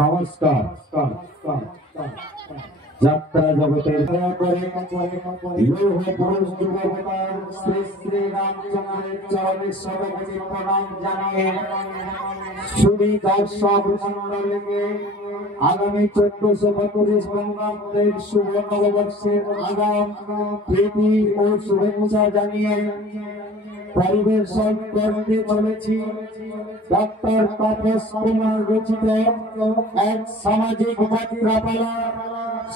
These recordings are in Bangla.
নমস্কার। যাত্রা জগতের শ্রী শ্রী রামচন্দ্রের চরণে সর্বপ্রতি প্রণাম জানিয়ে সুধী দর্শক মন্ডলীকে আগামী 1432 বঙ্গাব্দের শুভ নববর্ষের আগাম প্রীতি ও শুভেচ্ছা জানিয়ে পরিবেশন করতে চলেছি ডক্টর তাপস কুমার রচিত এক সামাজিক বার্তাপালা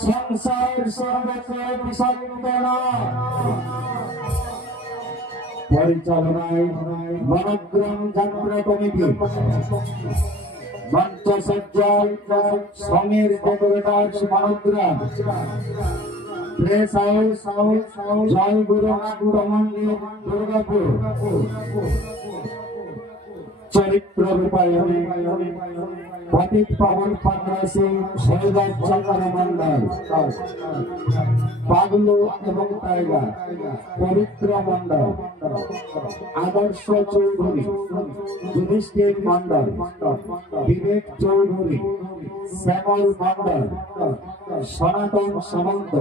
সংসার সর্বত্র বিষাক্ত নয়। পরিচালনায় বনগ্রাম যাত্রা কমিটি, মঞ্চসজ্জায় সমীর দেবদাস বনগ্রাম, প্রেস হাউস জয় গুরুনাথ মন্দির দুর্গাপুর, চরিত্র রূপায়ণে পতিত পাবন পাত্রা সিং সৈয়দ চন্দ্র মন্ডল, পাগলু এবং টাইগার পবিত্র মন্ডল, আদর্শ চৌধুরী, যুধিষ্ঠির মন্ডল, বিবেক চৌধুরী, শ্যামল মন্ডল, সনাতন সামন্ত,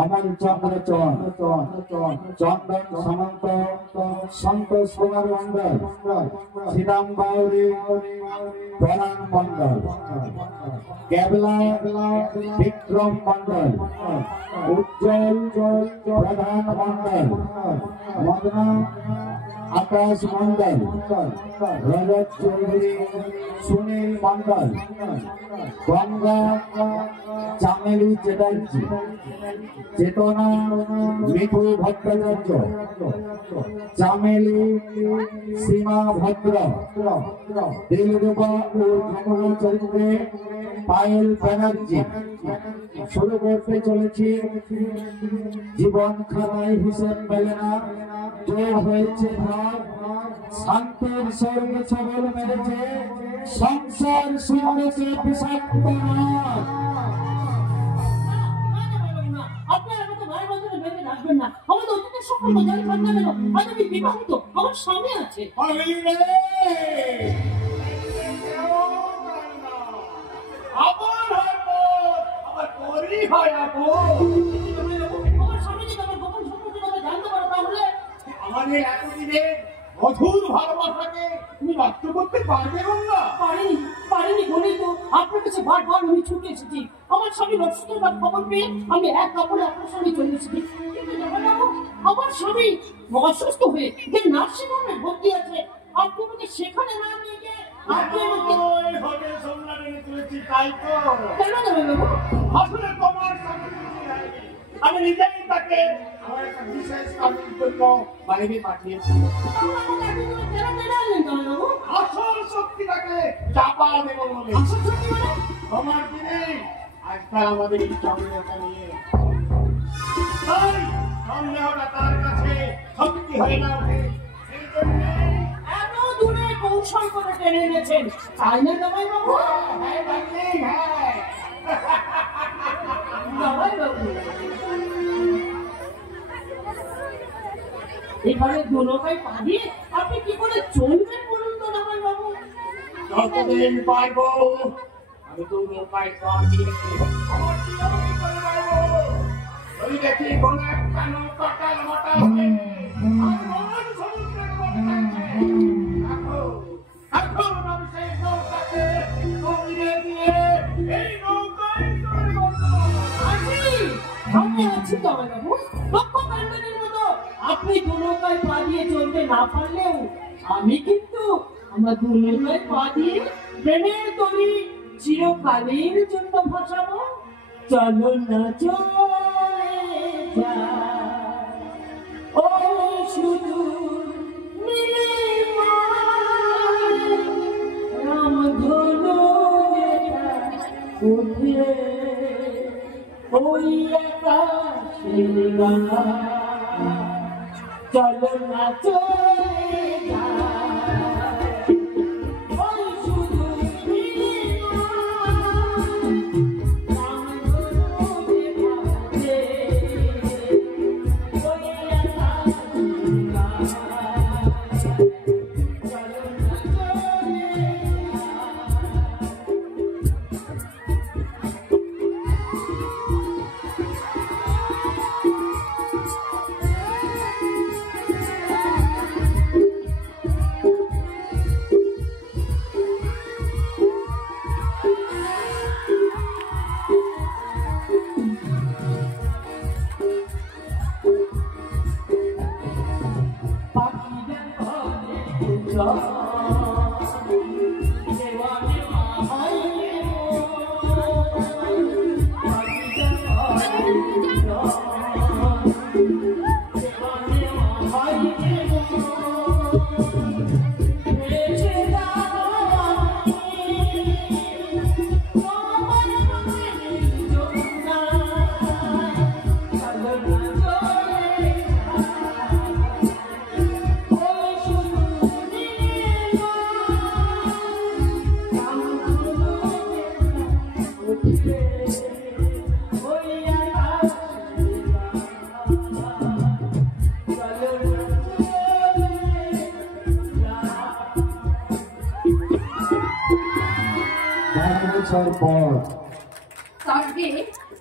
অমর চন্দ্র চন্দন সামন্ত, সন্তোষ কুমার মন্ডল, শ্রীরাম বাউরি, প্রণাম মন্ডল, কেবলা বিক্রম মন্ডল, উজ্জ্বল প্রধান মন্ডল, মদনা আকাশ মন্ডল, রজত চৌধুরী, সুনীল মন্ডল, গঙ্গা চামেলি চ্যাটার্জি, চেতনা মিঠু ভট্টাচার্য, চামেলি সীমা ভদ্র, দিলরুবা ও ঝুমুর চরিত্রে পায়েল ব্যানার্জি। শুরু করতে চলেছি জীবন খাতায় হিসেব মেলে না, জোর হয়েছে ভাব, শান্তির স্বর্গে ছবল মেরেছে, সংসার শুনেছে বিষাক্ত নয়। আমার স্বামী আছে, আমাদের এতদিনের মধুর ভালোবাসাকে তুমি নষ্ট করতে পারবে না। পারিনি বলেই তো আপনার কাছে বারবার আমি ছুটে এসেছি। আমার স্বামী নষ্টতার খবর পেয়ে আমি এক কাপড়ে আপনার সঙ্গে চলে এসেছি, কিন্তু আমার স্বামী অসুস্থ হয়ে যে নার্সিং হোমে ভর্তি আছে। আপনি আমাকে সেখানে না নিয়ে গিয়ে আপনি আমাকে হোটেল সম্রাট এনে তুলেছি, তাই তো কেন দেবেন বাবু? আসলে তোমার আমি নিজেই তাকে আমার একটা বিশেষ কাজের জন্য বাইরে পাঠিয়েছি। আসল শক্তিটাকে চাপা দেবো বলে। তোমার দিনে আজকাল আমাদের এই স্বাধীনতা নিয়ে তাই সন্দেহটা তার কাছে শক্তি হয়ে না ওঠে, সেই জন্য এত দূরে কৌশল করে টেনে এনেছেন, তাই না জামাই বাবু? হ্যাঁ ডার্লিং, হ্যাঁ জামাই বাবু, এখানে দুলোকায় পা দিয়ে আপনি কি করে চলবেন বলুন তো জামাই বাবু? যতদিন পারবো আমি তো নৌকায় পা দিয়ে আমার জীবন করে পারবো। যদি দেখি কোন একটা নৌকা টালমাটাল হবে আর সমুদ্রের মধ্যে এখন আমি সেই নৌকাকে কমিয়ে দিয়ে এই নৌকায় চলে বসবো। আমি আছি জামাই বাবু, লক্ষ কান্ডানের মতো আপনি দুলোকায় পা দিয়ে চলতে না পারলেও আমি কিন্তু আমার দুলোকায় পা দিয়ে প্রেমের তরি চিরকালের জন্য ভাসাবো। চলো না চলে যায় ও শুধু রাম ধনু উঠে ওই আকাশের গানা, চলো না চলে যায় ওই শুধু রাম ধনু উঠে ওই আকাশের গানা, চলো না চলে যায়।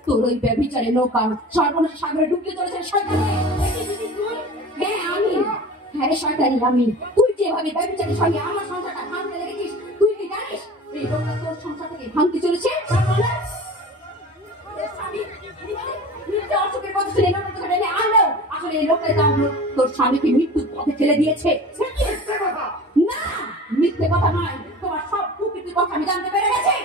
তোর ওই ব্যভিচারে নৌকা সর্বনাশ সাগরে ডুবিয়ে চলেছে শয়তানে। হ্যাঁ আমি, হ্যাঁ শয়তানি আমি। তুই যেভাবে ব্যভিচারের সঙ্গে আমার সংসারটা ভাঙতে লেগেছিস, তুই কি জানিস এই লোকটা তোর সংসার থেকে ভাঙতে চলেছে? আসলে এই লোকটা তোর স্বামীকে মৃত্যুর পথে ফেলে দিয়েছে। না, মিথ্যে কথা নয়, তোমার সব প্রকৃতির কথা আমি জানতে পেরে গেছি।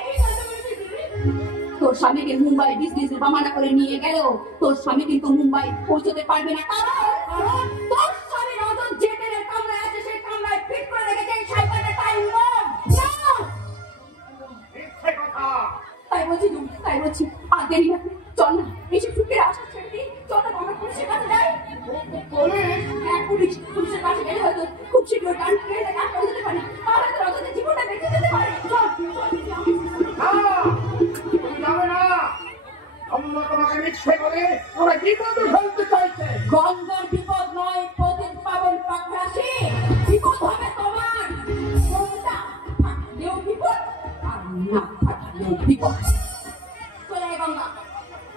তোর স্বামীকে মুম্বাই বিজনেস বামানা করে নিয়ে গেল, তোর স্বামী কিন্তু মুম্বাই পৌঁছতে পারবে না, কারণ তোর স্বামীর অজন যে ট্রেনের কামরায় আছে সেই কামরায় ফিট করে রেখেছে শয়তানের টাইম বোম। তাই বলছি আর দেরি না, চল না এসে ছুটির আশা ছেড়ে দিই, চল না আমরা পুলিশের কাছে যাই। পুলিশের কাছে গেলে হয়তো খুব শীঘ্র গান করে যেতে পারি, তাহলে তোর অজনের জীবনটা বেঁচে যেতে পারে। চল তোমাকে মিথ্যে করে ওরা বিপদ ফেলতে চাইছে। গঙ্গার বিপদ নয়, পতিত পাবন পাকরাশি বিপদ হবে তোমার। কোনটা ফাটলেও বিপদ আর না ফাটলেও বিপদ। চলে আয় গঙ্গা।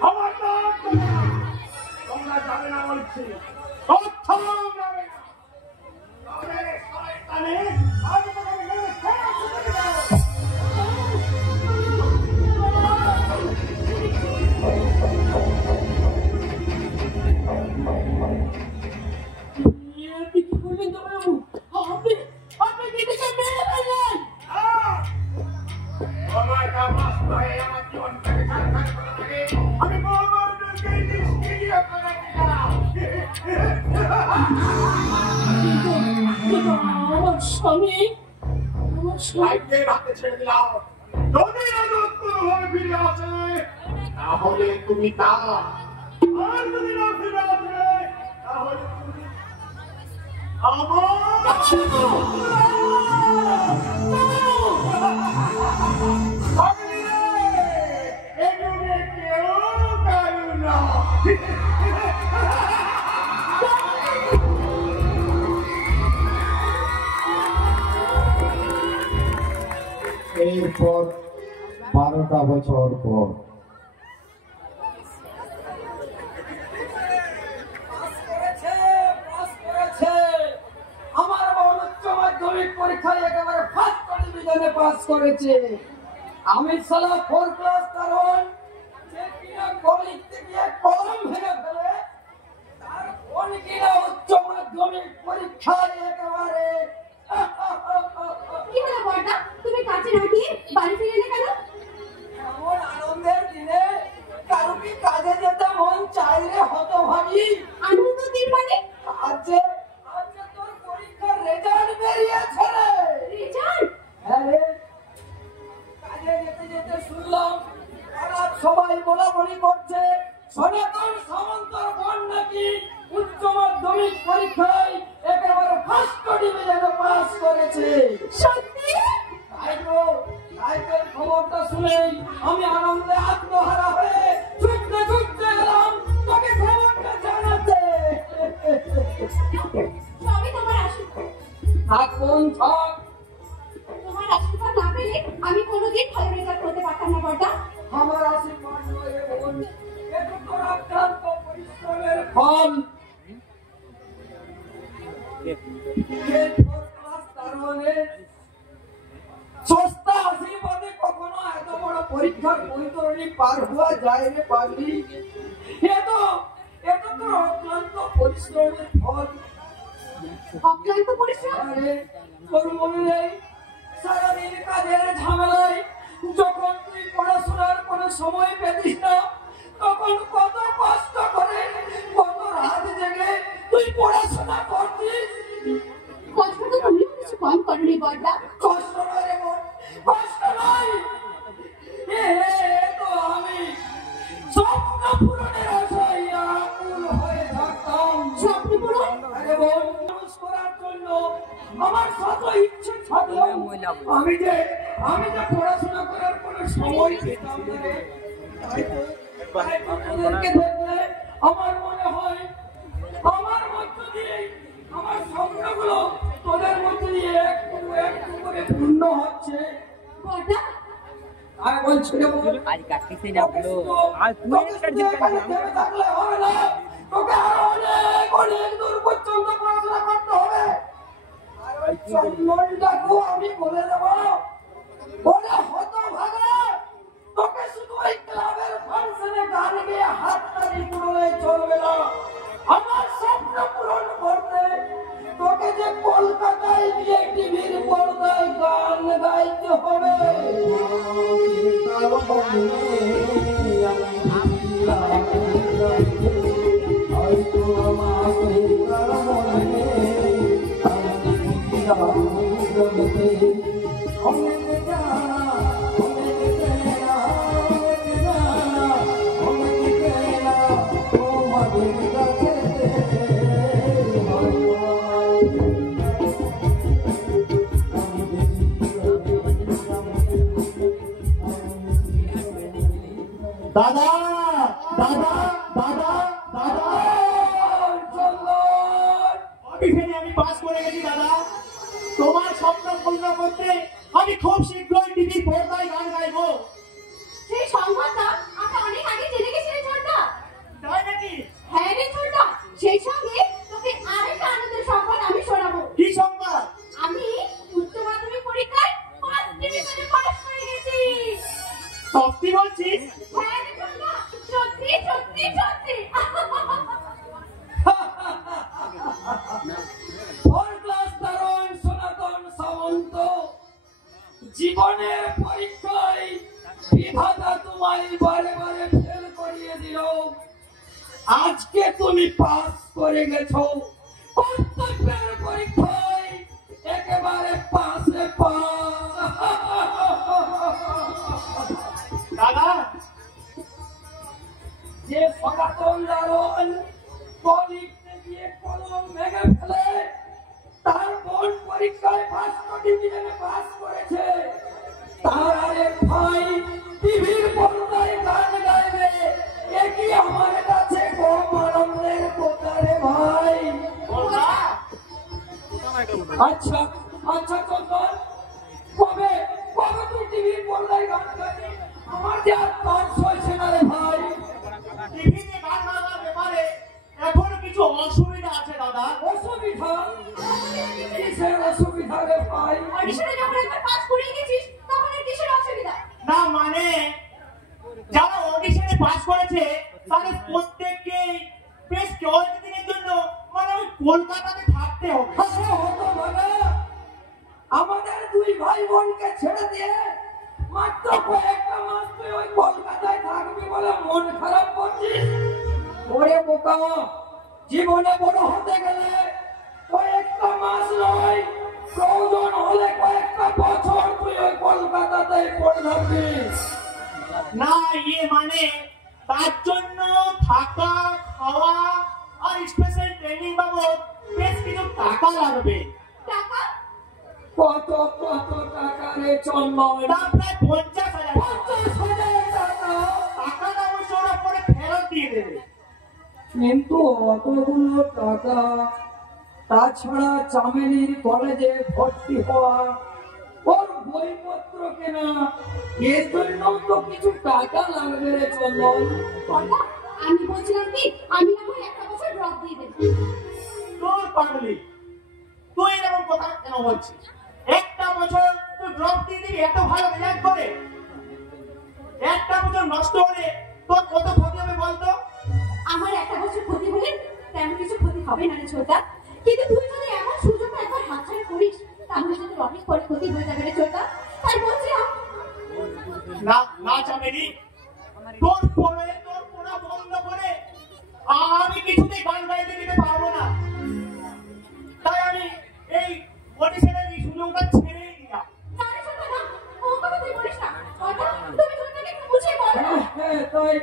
আমার নাম তোমরা যাবে না বলছি, কোথাও যাবে না। তবে শয়তানে আমি তোমাকে মেরে ফেলে ছুটে দেব। তাহলে তুমি তা, আর যদি না ফিরে আসে তাহলে তুমি এরপর 12টা বছর পর আমার বোন উচ্চ মাধ্যমিক পরীক্ষায় একেবারে ফার্স্ট ডিভিশনে পাস করেছে। আমি সালা 4 ক্লাস কারণ সে কিনা কলেজে গিয়ে কলম ভেঙে ফেলে, তার বোন কিনা উচ্চ মাধ্যমিক পরীক্ষায় একেবারে। কি হলো বড়দা, তুমি কাছে না গিয়ে বাড়ি ফিরে এলে কেন? এমন আনন্দের দিনে কারো কি কাজে যেতে মন চাই রে হতভাগী? আনন্দ দিন মানে? আজকে তোর পরীক্ষার রেজাল্ট বেরিয়েছে রে। রেজাল্ট? হ্যাঁ রে, কাজে যেতে যেতে শুনলাম পাড়ার সবাই বলাবলি করছে সনাতন সামন্তর বোন নাকি উচ্চ মাধ্যমিক পরীক্ষায় একেবারে ফার্স্ট ডিভিশনে পাস করেছে। সত্যি? তাই তো খবরটা শুনেই আমি আনন্দে আত্মহারা হয়ে ছুটতে ছুটতে এলাম তোকে খবরটা জানাতে। সবই তোমার আশীর্বাদ। থাক বোন থাক, তোমার আশীর্বাদ না পেলে আমি কোনোদিন ভালো রেজাল্ট করতে পারতাম না বড়দা। আমার আশীর্বাদ নয় রে বোন, এটা তোর অক্লান্ত পরিশ্রমের ফল। সস্তা আশীর্বাদে কখনো এত বড় পরীক্ষার বৈতরণী পার হওয়া যায় রে পাগলি। এত তোর অক্লান্ত পরিশ্রমের ফল। অক্লান্ত পরিশ্রম। আরে তোর মনে নেই সারাদিন কাজের ঝামেলায় যখন তুই পড়াশোনার কোনো সময় পেতিস না, তখন কত কষ্ট করে কত রাত জেগে তুই পড়াশোনা করছিস। কষ্ট তো তুমিও কিছু কম করনি বড়দা। কষ্ট নয় রে বোন, কষ্ট নয়। তো আমি স্বপ্ন পূরণের আশায় আকুল হয়ে থাকতাম। স্বপ্ন পূরণ? আরে বোন, মানুষ করার জন্য আমার শত ইচ্ছে থাকলেও আমি যে পড়াশোনা করার কোনো সময় পেতাম না রে। তাই তোদেরকে দেখলে আমার মনে হয় আমার মধ্য দিয়ে আমার স্বপ্নগুলো তোদের মধ্যে দিয়ে একটু একটু করে পূর্ণ হচ্ছে। বড়দা, আমি বলছি রে বোন, आज काटके से जा बोलो आज তোকে पूरे শুধু এখানে থেমে থাকলে হবে না, তোকে আরো অনেক অনেক দূর পর্যন্ত পড়াশোনা করতে হবে। আর ওই সম্মানটাকেও আমি বলে দেবো, ওরে হতভাগা, তোকে শুধু ওই ক্লাবের ফাংশনে গান গেয়ে হাততালি তুললে চলবে না। আমার স্বপ্ন পূরণ করতে তোকে যে কলকাতায় গিয়ে টিভির পর্দায় গান গাইতে হবে। দাদা দাদা দাদা দাদা অডিশনে আমি পাস করে গেছি দাদা। তোমার স্বপ্ন পূর্ণ করতে আমি খুব শীঘ্রই টিভি পর্দায় গান গাইবো। সেই সংবাদটা আমরা অনেক আগে জেনে গেছি রে ছোটদা। তাই নাকি? হ্যাঁ রে ছোটদা, সেই সঙ্গে তোকে আরেকটা আনন্দের সংবাদ আমি শোনাবো। কি সংবাদ? আমি উচ্চ মাধ্যমিক পরীক্ষায় ফার্স্ট ডিভিশনে পাস করে গেছি। সত্যি বলছিস? হ্যাঁ রে ছোটদা, সত্যি সত্যি সত্যি। ফোর ক্লাস তরুণ সনাতন সামন্ত, জীবনের পরীক্ষায় বিধাতা তোমায় বারে বারে ফেল করিয়ে দিল। আজকে তুমি পাস করে গেছো, কর্তব্যের পরীক্ষায় একেবারে পাশে পাস। দাদা যে সনাতন দারুণ লিখতে গিয়ে কলম ভেঙে ফেলে তার বোন পরীক্ষায় ফার্স্ট ডিভিশনে পাস করেছে, তার আরেক ভাই টিভির পর্দায় গান গাইবে, এ কি আমার কাছে কম আনন্দের কথা রে ভাই। আচ্ছা আচ্ছা চন্দন, কবে কবে তুই টিভির পর্দায় গান গাইবি? আমার যে আর পাস হয়েছে না রে ভাই। টিভিতে গান গাওয়ার ব্যাপারে এখন কিছু অসুবিধা আছে দাদা। অসুবিধা? কিসের অসুবিধা রে ভাই? অডিশনে যখন একবার পাস করে গেছিস তখন আর কিসের অসুবিধা? না মানে যারা অডিশনে পাস করেছে তাদের প্রত্যেককে বেশ কয়েকদিনের জন্য মানে ওই কলকাতাতে থাকতে হবে। আমাদের দুই ভাই বোনকে ছেড়ে দিয়ে মাত্র কয়েকটা মাস তুই ওই কলকাতায় থাকবি বলে মন খারাপ করছিস? ওরে বোকা, জীবনে বড় হতে গেলে কয়েকটা মাস নয়, প্রয়োজন হলে কয়েকটা বছর তুই ওই কলকাতাতে পড়ে থাকবি। না মানে তার জন্য থাকা খাওয়া আর স্পেশাল ট্রেনিং বাবদ বেশ কিছু টাকা লাগবে। টাকা? কত কত টাকা রে চন্ময়? তা প্রায় 50,000 টাকা। 50,000 টাকা? টাকাটা অবশ্য ওরা পরে ফেরত দিয়ে দেবে। কিন্তু অতগুলো টাকা, তাছাড়া চামেলির কলেজে ভর্তি হওয়া, ওর বইপত্র কেনা, এর জন্য তো কিছু টাকা লাগবে রে চন্দন। বড়দা, আমি বলছিলাম কি আমি না হয় একটা বছর ড্রপ দিয়ে দেব। তোর পাগলি, তুই এরকম কথা কেন বলছিস? একটা বছর তুই ড্রপ দিয়ে দিবি এত ভালো রেজাল্ট করে? একটা বছর নষ্ট হলে তোর কত ক্ষতি হবে বলতো? আমার একটা বছর ক্ষতি হলে তেমন কিছু ক্ষতি হবে না রে ছোটদা, কিন্তু তুই যদি করিস তাহলে যদি অনেক পরে ক্ষতি হয়ে যাবে রে ছোটা। তাই বলছিলাম না না চামেলি, তোর পড়া বন্ধ করে আমি কিছুতেই গান গাইতে দিতে পারবো না। তাই আমি এই অডিশনের এই সুযোগটা ছেড়েই দিলাম। না রে ছোটা না, ও কথা তুই বলিস না। ছোটা তুমি ছোটাকে একটু বুঝিয়ে বলো। তাই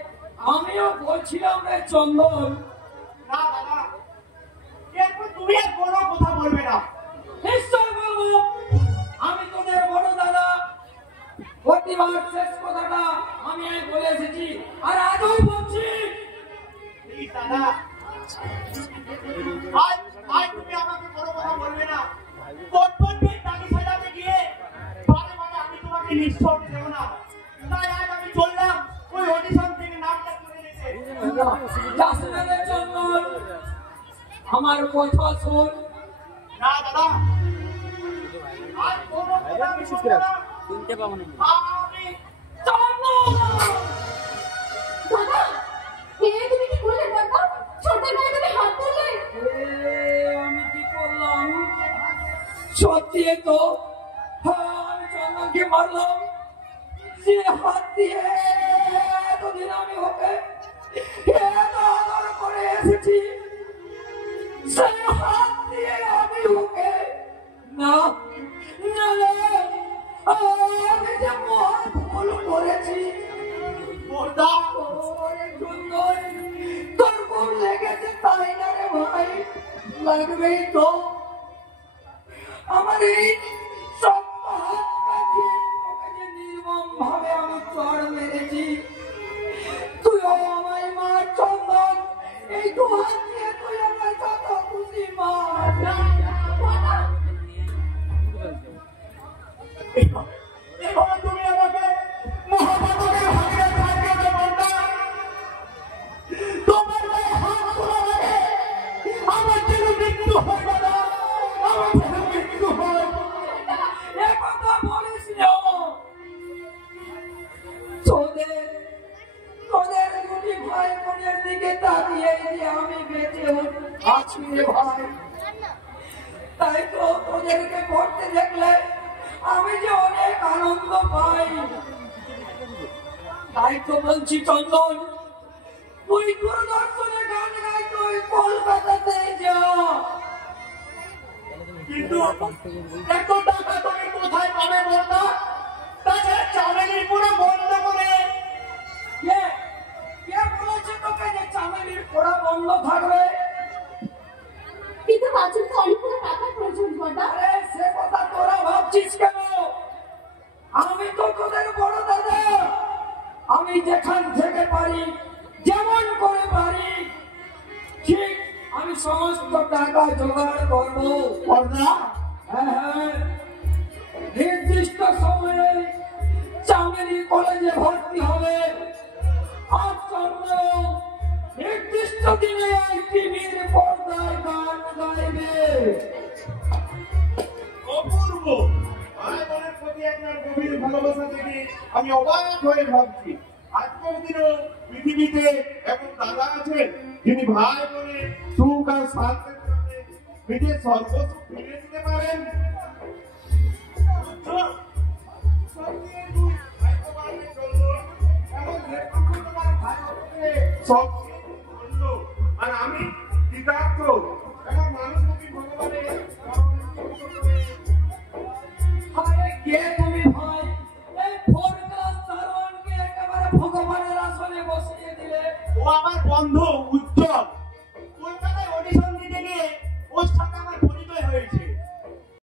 আমিও বলছিলাম রে চন্দন, না দাদা, এরপর তুমি আর কোনো কথা বলবে না। নিশ্চয় বলবো। আমি তোদের বড় দাদা, প্রতিবার শেষ কথাটা আমি বলে এসেছি আর আজও বলছি। এই দাদা, আজ তুমি আমাকে কোনো কথা বলবে না। পটপটের টাকি সাজাতে গিয়ে বারে বারে আমি তোমাকে নিঃশ্বাস দেব না। তাই আজ আমি চললাম ওই অডিশন থেকে নামটা করে নিতে। যাস না রে চন্দন, আমার কথা শোন। না দাদা, আজ কোনো কথা আমি শুনবো না। শুনতে পাবো না। আমি চন্দন, দাদা তুমি কি করলে দাদা? ছোটার গায়ে তুমি হাত তুললে। আমি কি করলাম? সত্যি তো আমি চন্দনকে মারলাম। যে হাত দিয়ে এতদিন আমি ওকে এত আদর করে এসেছি, সেই হাত দিয়ে আমি ওকে না না আমি যে মহা ভুল করেছি। বলদা, ওরে চন্দন, তোর কোন লেগেছে তাই না রে ভাই? লাগবেই তো। আমার এই সব হাত পাখি তোকে যে নির্মম ভাবে আমি চড় মেরেছি, তুইও আমায় মার চন্দন। এই দু হাত দিয়ে তুই আমায় যত খুশি মার। এবার তুমি আমাকে মহাপাতকের হাতে ছাড়িয়ে দেবো বলদা। তোমার গায়ে হাত তোলা মানে আমার যেন মৃত্যু হয় দাদা, আমার যেন মৃত্যু হয়। এ কথা বলিস না। তোদের দুটি ভাই বোনের দিকে তাকিয়ে যে আমি বেঁচে আছি রে ভাই। তাই তো তোদেরকে করতে দেখলে আমি যে অনেক আনন্দ পাই। তাই তো বলছি চন্দন, তুই দূরদর্শনে গান গাইতে ওই কলকাতাতে যা। কিন্তু এত টাকা তুমি কোথায় পাবে বলদা? তাছাড়া চামেলির পুরো বন্ধ করে। কে বলেছে তোকে যে চামেলির পড়া বন্ধ থাকবে? কিন্তু বাচ্চার তো অনেকগুলো টাকার প্রয়োজন দাদা। আরে সে কথা তোরা ভাবছিস কেন? আমি তো তোদের বড় দাদা। আমি যেখান থেকে পারি, যেমন করে পারি, ঠিক আমি সমস্ত টাকা জোগাড় করবো। বলদা, হ্যাঁ, নির্দিষ্ট সময়ে চামেলি কলেজে ভর্তি হবে। আর চন্দ্র নির্দিষ্ট দিনে টিভির পর্দায় গান গাইবে। অপূর্ব। ভাই বোনের প্রতি আপনার গভীর ভালোবাসা দেখে আমি অবাক হয়ে ভাবছি, আজকের দিনেও পৃথিবীতে এমন দাদা আছেন যিনি ভাই বোনের সুখ আর শান্তির জন্য নিজের সর্বস্ব ফিরে দিতে পারেন। সব